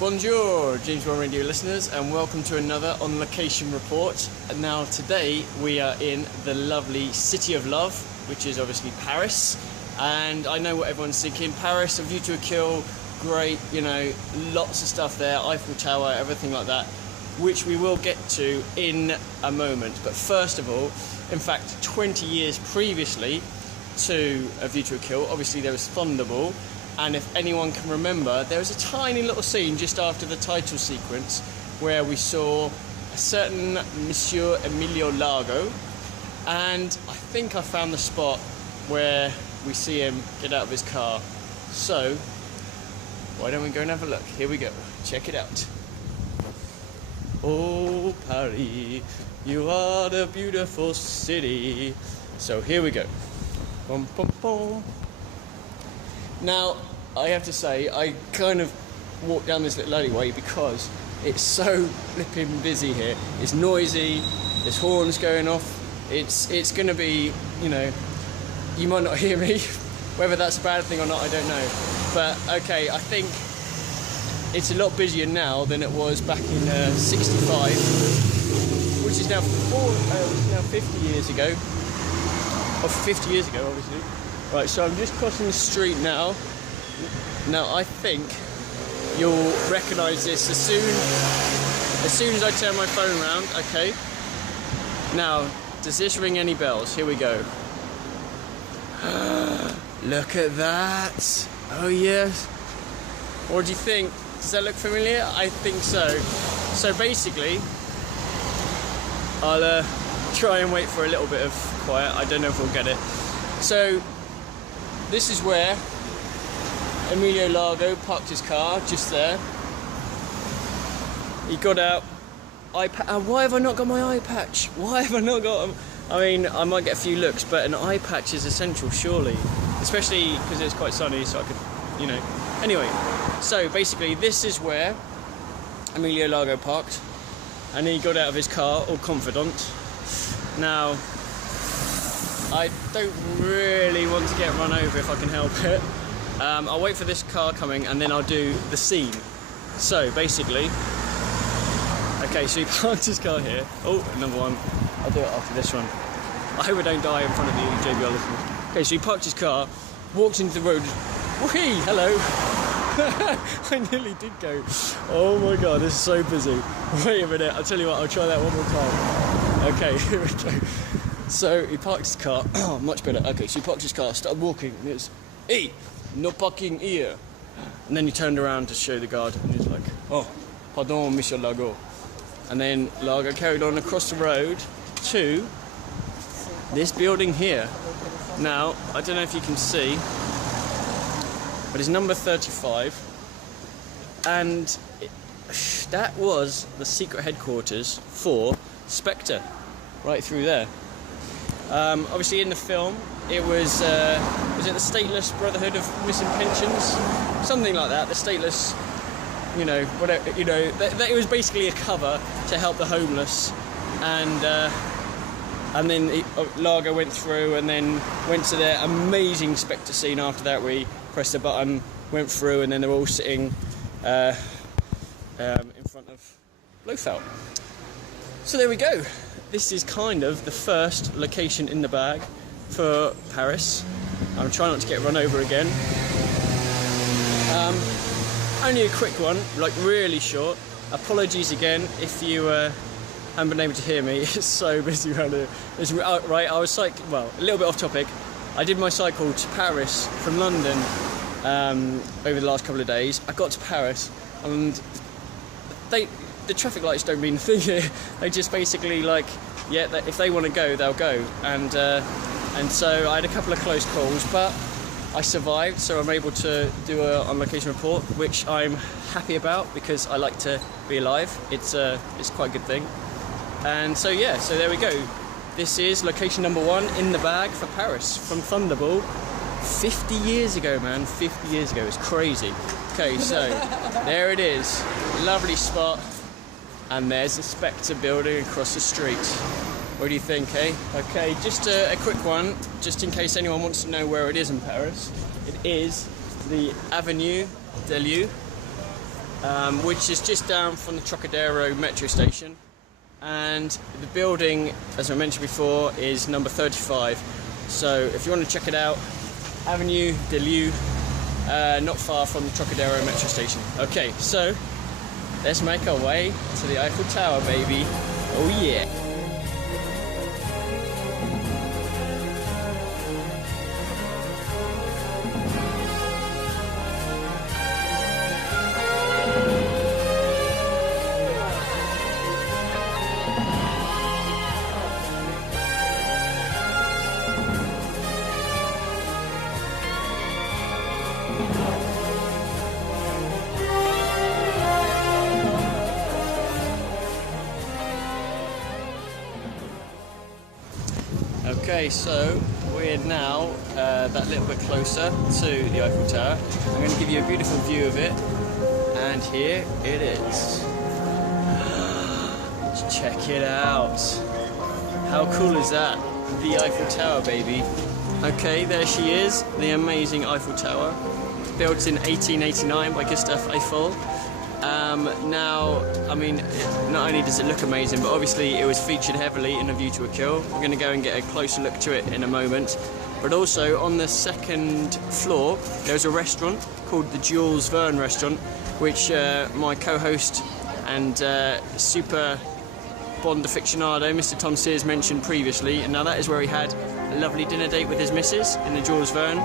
Bonjour, James Bond Radio listeners, and welcome to another On Location report. And now today we are in the lovely City of Love, which is obviously Paris. And I know what everyone's thinking, Paris, A View to a Kill, great, you know, lots of stuff there, Eiffel Tower, everything like that, which we will get to in a moment. But first of all, in fact, 20 years previously to A View to a Kill, obviously there was Thunderball. And if anyone can remember, there was a tiny little scene just after the title sequence where we saw a certain Monsieur Emilio Largo, and I think I found the spot where we see him get out of his car. So, why don't we go and have a look? Here we go. Check it out. Oh, Paris, you are the beautiful city. So here we go. Boom, boom, boom. Now, I have to say, I kind of walk down this little alleyway because it's so flipping busy here. It's noisy, there's horns going off, it's going to be, you know, you might not hear me. Whether that's a bad thing or not, I don't know. But, okay, I think it's a lot busier now than it was back in 65, which is now 50 years ago. Or 50 years ago, obviously. Right, so I'm just crossing the street now. Now I think you'll recognise this as soon as I turn my phone around. Okay. Now, does this ring any bells? Here we go. Look at that. Oh yes. What do you think? Does that look familiar? I think so. So basically, I'll try and wait for a little bit of quiet. I don't know if we'll get it. So this is where Emilio Largo parked his car, just there. He got out. Why have I not got my eye patch? Why have I not got... I mean, I might get a few looks, but an eye patch is essential, surely. Especially because it's quite sunny, so I could, you know. Anyway, so basically this is where Emilio Largo parked. And he got out of his car, all confident. Now, I don't really want to get run over if I can help it. I'll wait for this car coming and then I'll do the scene. So basically, okay, so he parked his car here. Oh, another one. I'll do it after this one. I hope I don't die in front of you, JBL listeners. Okay, so he parked his car, walked into the road. Whee! Hello. I nearly did go. Oh my god, this is so busy. Wait a minute, I'll tell you what, I'll try that one more time. Okay, here we go. So he parked his car. Oh, much better. Okay, so he parked his car, started walking, and it was, hey, no parking here. And then he turned around to show the guard, and he was like, oh, pardon, Monsieur Largo. And then Largo carried on across the road to this building here. Now, I don't know if you can see, but it's number 35, and that was the secret headquarters for Spectre, right through there. Obviously in the film, it was it the Stateless Brotherhood of Missing Pensions? Something like that, the Stateless, you know, whatever, you know, it was basically a cover to help the homeless, and then Largo went through and then went to their amazing Spectre scene after that, where he pressed the button, went through, and then they're all sitting in front of Blofeld. So there we go. This is kind of the first location in the bag for Paris. I'm trying not to get run over again. Only a quick one, like really short. Apologies again if you haven't been able to hear me. It's so busy around here. Right, I was cycling, well, a little bit off topic. I did my cycle to Paris from London over the last couple of days. I got to Paris and the traffic lights don't mean a thing here. They just basically like, yeah, if they want to go, they'll go. And so I had a couple of close calls, but I survived, so I'm able to do a on-location report, which I'm happy about because I like to be alive. It's quite a good thing. And so yeah, so there we go. This is location number 1 in the bag for Paris from Thunderball. 50 years ago, man. 50 years ago. It's crazy. Okay, so there it is. Lovely spot. And there's the Spectre building across the street. What do you think, eh? Okay, just a quick one, just in case anyone wants to know where it is in Paris. It is the Avenue de Lieu. which is just down from the Trocadero metro station. And the building, as I mentioned before, is number 35. So if you want to check it out, Avenue de Lieu, not far from the Trocadero metro station. Okay, so let's make our way to the Eiffel Tower, baby. Oh yeah. Okay, so we're now that little bit closer to the Eiffel Tower. I'm going to give you a beautiful view of it, and here it is. Check it out. How cool is that? The Eiffel Tower, baby. Okay, there she is, the amazing Eiffel Tower, built in 1889 by Gustave Eiffel. Now, I mean, not only does it look amazing, but obviously it was featured heavily in A View to a Kill. We're going to go and get a closer look to it in a moment. But also, on the second floor, there's a restaurant called the Jules Verne restaurant, which my co-host and super Bond aficionado, Mr. Tom Sears, mentioned previously. And now that is where he had a lovely dinner date with his missus in the Jules Verne.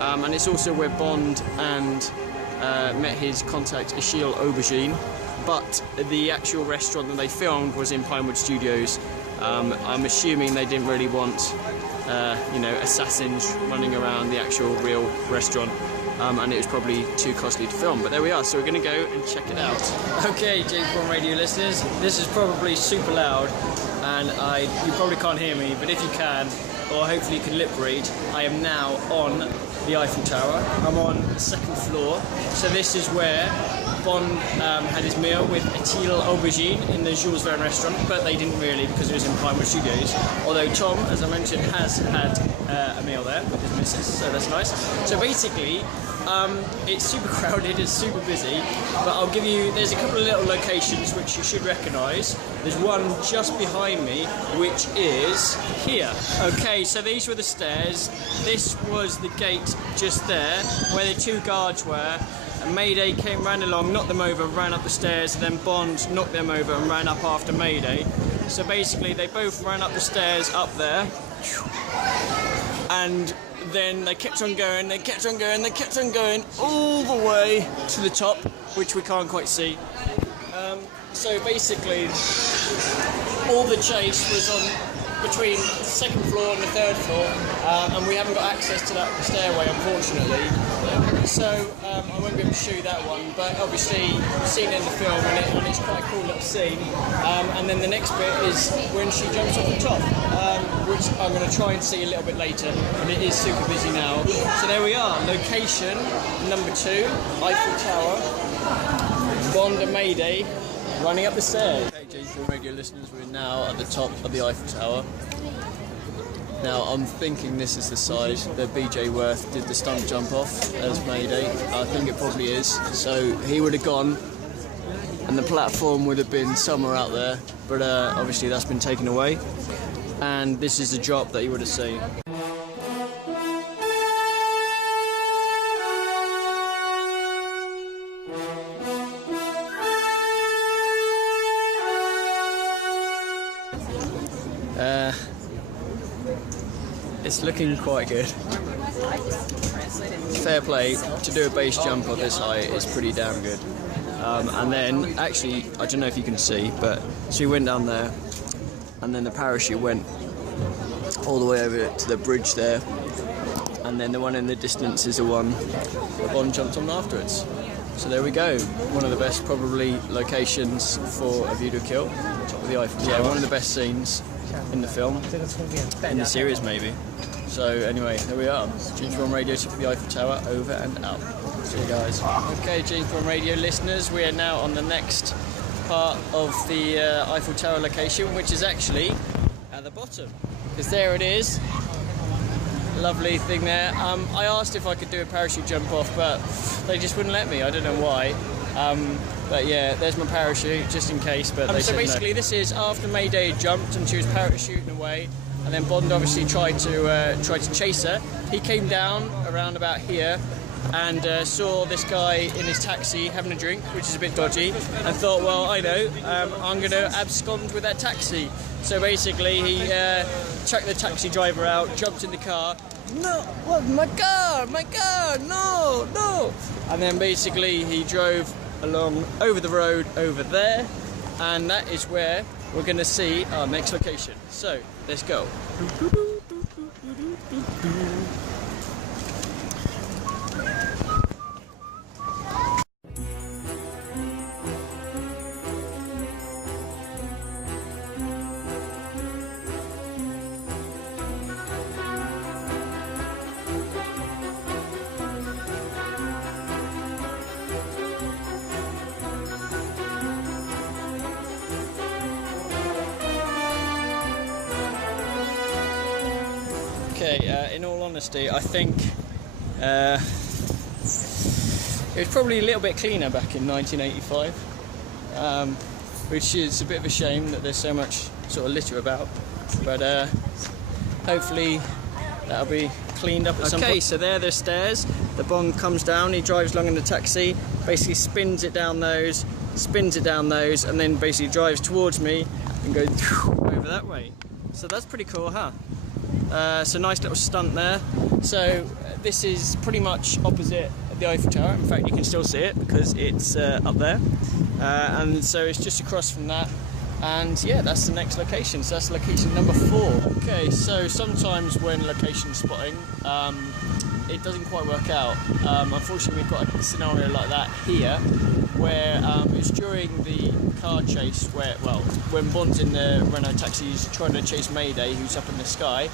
And it's also where Bond and met his contact Achille Aubergine, but the actual restaurant that they filmed was in Pinewood Studios. I'm assuming they didn't really want, you know, assassins running around the actual real restaurant, and it was probably too costly to film. But there we are, so we're going to go and check it out. Okay, James Bond Radio listeners, this is probably super loud, and you probably can't hear me, but if you can, or hopefully you can lip read, I am now on the Eiffel Tower. I'm on the second floor, so this is where Bond had his meal with Achille Aubergine in the Jules Verne restaurant, but they didn't really because it was in Pinewood Studios. Although Tom, as I mentioned, has had a meal there with his missus, so that's nice. So basically, it's super crowded, it's super busy, but I'll give you, there's a couple of little locations which you should recognise. There's one just behind me, which is here. Okay, so these were the stairs. This was the gate just there, where the two guards were. And Mayday ran along, knocked them over, ran up the stairs, and then Bond knocked them over and ran up after Mayday. So basically, they both ran up the stairs up there, and then they kept on going, they kept on going, they kept on going all the way to the top, which we can't quite see. So basically, all the chase was on between the second floor and the third floor, and we haven't got access to that stairway, unfortunately. So I won't be able to show you that one, but obviously you've seen it in the film, and it's quite a cool little scene. And then the next bit is when she jumps off the top, which I'm going to try and see a little bit later, but it is super busy now. So there we are, location number 2, Eiffel Tower, Bond and Mayday running up the stairs. Hey J4 Radio listeners, we're now at the top of the Eiffel Tower. Now I'm thinking this is the side that BJ Worth did the stunt jump off as Mayday. I think it probably is. So he would have gone and the platform would have been somewhere out there, but obviously that's been taken away. And this is the drop that he would have seen. It's looking quite good. Fair play, to do a base jump of this height is pretty damn good. And then, actually, I don't know if you can see, but so we went down there, and then the parachute went all the way over to the bridge there, and then the one in the distance is the one that Bond jumped on afterwards. So there we go, one of the best probably locations for A View to a Kill, top of the Eiffel Tower. Yeah, one of the best scenes in the film, in the series maybe. So anyway, there we are. James Bond Radio, top of the Eiffel Tower, over and out. See you guys. Okay, James Bond Radio listeners, we are now on the next part of the Eiffel Tower location, which is actually at the bottom. Because there it is. Lovely thing there. I asked if I could do a parachute jump off, but they just wouldn't let me. I don't know why. But yeah, there's my parachute, just in case. But so basically, this is after Mayday jumped and she was parachuting away, and then Bond obviously tried to chase her. He came down around about here and saw this guy in his taxi having a drink, which is a bit dodgy, and thought, well, I know, I'm going to abscond with that taxi. So basically, he chucked the taxi driver out, jumped in the car. No, what? My car, no. And then basically he drove along over the road over there, and that is where we're going to see our next location. So let's go. Okay, in all honesty, I think it was probably a little bit cleaner back in 1985, which is a bit of a shame that there's so much sort of litter about, but hopefully that'll be cleaned up at some point. Okay, so there the stairs, the Bond comes down, he drives along in the taxi, basically spins it down those, and then basically drives towards me and goes over that way. So that's pretty cool, huh? So nice little stunt there. So this is pretty much opposite the Eiffel Tower. In fact, you can still see it because it's up there. And so it's just across from that. And yeah, that's the next location. So that's location number 4. Okay, so sometimes when location spotting, it doesn't quite work out. Unfortunately, we've got a scenario like that here, where it's during the car chase where, well, when Bond's in the Renault taxi, he's trying to chase Mayday, who's up in the sky,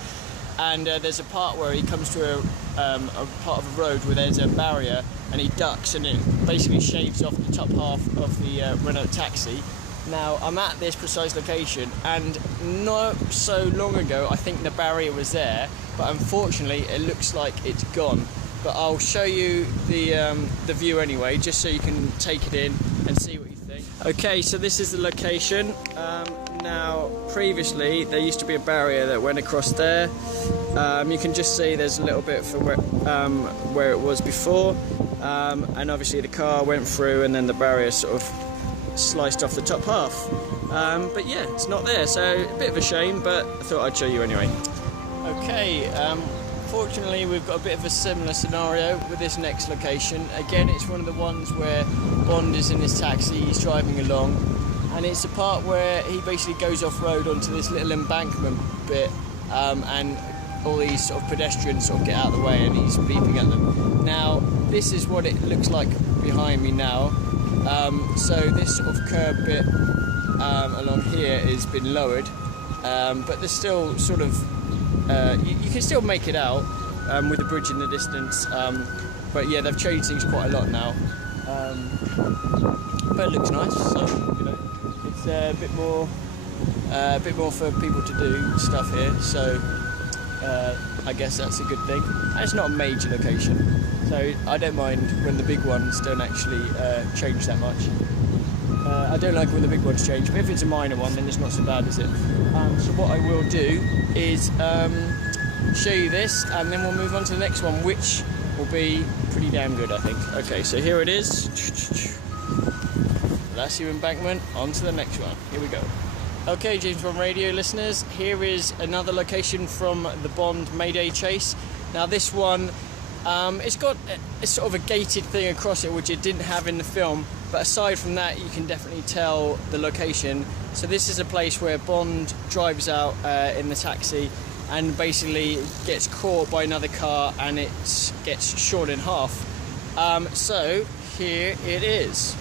and there's a part where he comes to a part of a road where there's a barrier, and he ducks, and it basically shaves off the top half of the Renault taxi. Now, I'm at this precise location, and not so long ago, I think the barrier was there, but unfortunately, it looks like it's gone. But I'll show you the view anyway, just so you can take it in and see what you think. Okay, so this is the location. Now, previously, there used to be a barrier that went across there. You can just see there's a little bit from where it was before, and obviously the car went through, and then the barrier sort of sliced off the top half. But yeah, it's not there, so a bit of a shame, but I thought I'd show you anyway. Okay, fortunately we've got a bit of a similar scenario with this next location. Again, it's one of the ones where Bond is in his taxi, he's driving along, and it's a part where he basically goes off-road onto this little embankment bit, and all these sort of pedestrians sort of get out of the way, and he's beeping at them. Now, this is what it looks like behind me now. So this sort of curb bit along here has been lowered, but there's still sort of you can still make it out with the bridge in the distance, but yeah, they've changed things quite a lot now, but it looks nice, so you know, it's a bit more for people to do stuff here, so I guess that's a good thing. And it's not a major location, so I don't mind when the big ones don't actually change that much. I don't like when the big ones change, but if it's a minor one, then it's not so bad, is it? So what I will do is show you this, and then we'll move on to the next one, which will be pretty damn good, I think. Okay, so here it is. That's your embankment. On to the next one. Here we go. Okay, James Bond Radio listeners, here is another location from the Bond Mayday chase. Now this one, it's got a sort of a gated thing across it, which it didn't have in the film, but aside from that, you can definitely tell the location. So this is a place where Bond drives out in the taxi and basically gets caught by another car, and it gets shot in half. So here it is.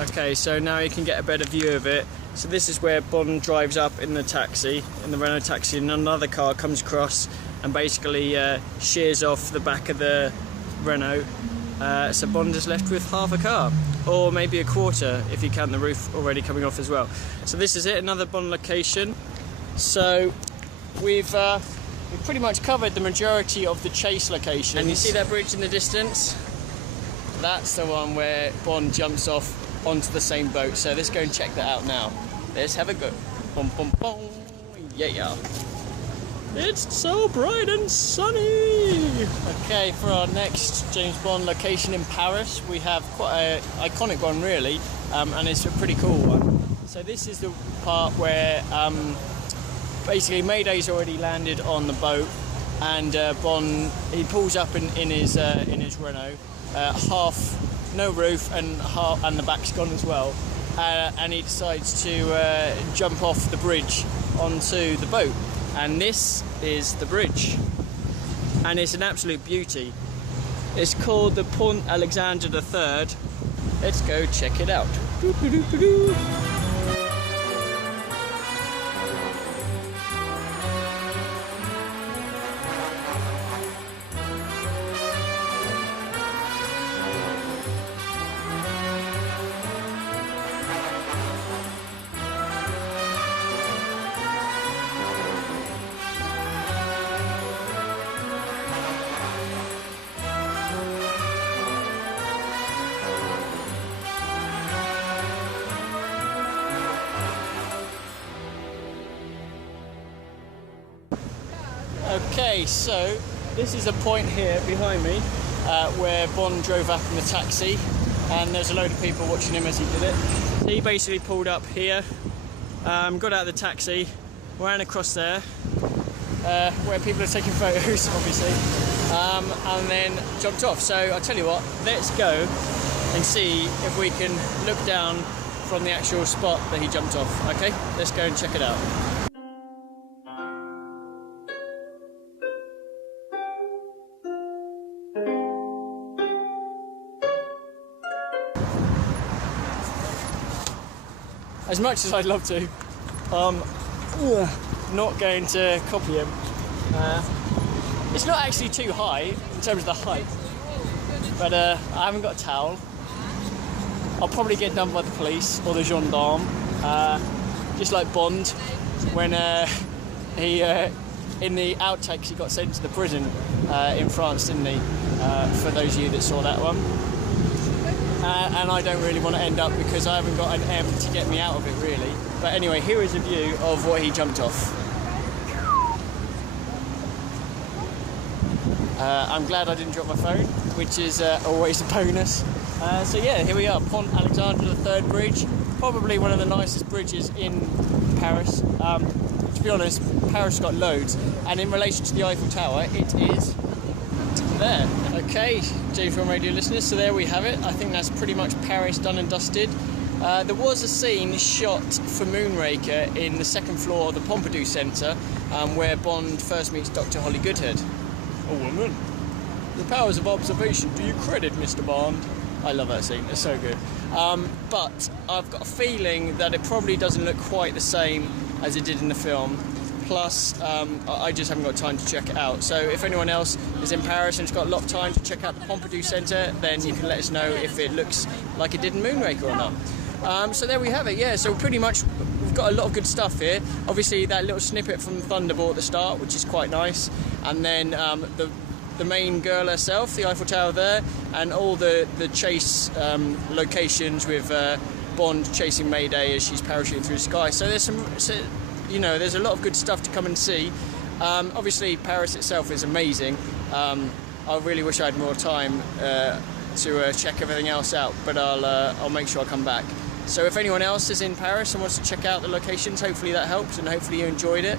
Okay, so now you can get a better view of it. So this is where Bond drives up in the taxi, in the Renault taxi, and another car comes across and basically shears off the back of the Renault. So Bond is left with half a car, or maybe a quarter if you count the roof already coming off as well. So this is it, another Bond location. So we've pretty much covered the majority of the chase locations. And you see that bridge in the distance? That's the one where Bond jumps off onto the same boat. So let's go and check that out now. Let's have a go. Boom, boom, boom. Yeah. It's so bright and sunny. Okay, for our next James Bond location in Paris, we have quite an iconic one, really, and it's a pretty cool one. So this is the part where basically Mayday's already landed on the boat, and Bond, he pulls up in his Renault, half no roof and the back's gone as well, and he decides to jump off the bridge onto the boat. And this is the bridge, and it's an absolute beauty. It's called the Pont Alexander III. Let's go check it out. Okay, so this is a point here behind me where Bond drove up in the taxi, and there's a load of people watching him as he did it. So he basically pulled up here, got out of the taxi, ran across there where people are taking photos, obviously, and then jumped off. So I'll tell you what, let's go and see if we can look down from the actual spot that he jumped off. Okay, let's go and check it out. As much as I'd love to, not going to copy him. It's not actually too high in terms of the height, but I haven't got a towel. I'll probably get done by the police or the gendarme, just like Bond when he in the outtakes he got sent to the prison in France, didn't he? For those of you that saw that one. And I don't really want to end up because I haven't got an M to get me out of it, really. But anyway, here is a view of what he jumped off. I'm glad I didn't drop my phone, which is always a bonus. So yeah, here we are, Pont Alexander III Bridge. Probably one of the nicest bridges in Paris. To be honest, Paris has got loads. And in relation to the Eiffel Tower, it is there. Okay, James Bond Radio listeners, so there we have it. I think that's pretty much Paris done and dusted. There was a scene shot for Moonraker in the second floor of the Pompidou Centre, where Bond first meets Dr. Holly Goodhead. A woman. The powers of observation, do you credit, Mr. Bond? I love that scene, it's so good. But I've got a feeling that it probably doesn't look quite the same as it did in the film. Plus, I just haven't got time to check it out. So if anyone else is in Paris and has got a lot of time to check out the Pompidou Centre, then you can let us know if it looks like it did in Moonraker or not. So there we have it, yeah. So pretty much we've got a lot of good stuff here. Obviously that little snippet from Thunderball at the start, which is quite nice. And then the main girl herself, the Eiffel Tower there, and all the chase locations with Bond chasing Mayday as she's parachuting through the sky. So there's there's a lot of good stuff to come and see. Obviously Paris itself is amazing. I really wish I had more time to check everything else out, but I'll make sure I come back. So if anyone else is in Paris and wants to check out the locations, hopefully that helps and hopefully you enjoyed it.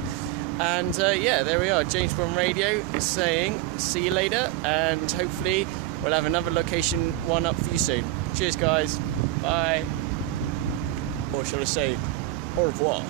And yeah, there we are, James Bond Radio is saying see you later, and hopefully we'll have another location one up for you soon. Cheers guys, bye. Or shall I say au revoir.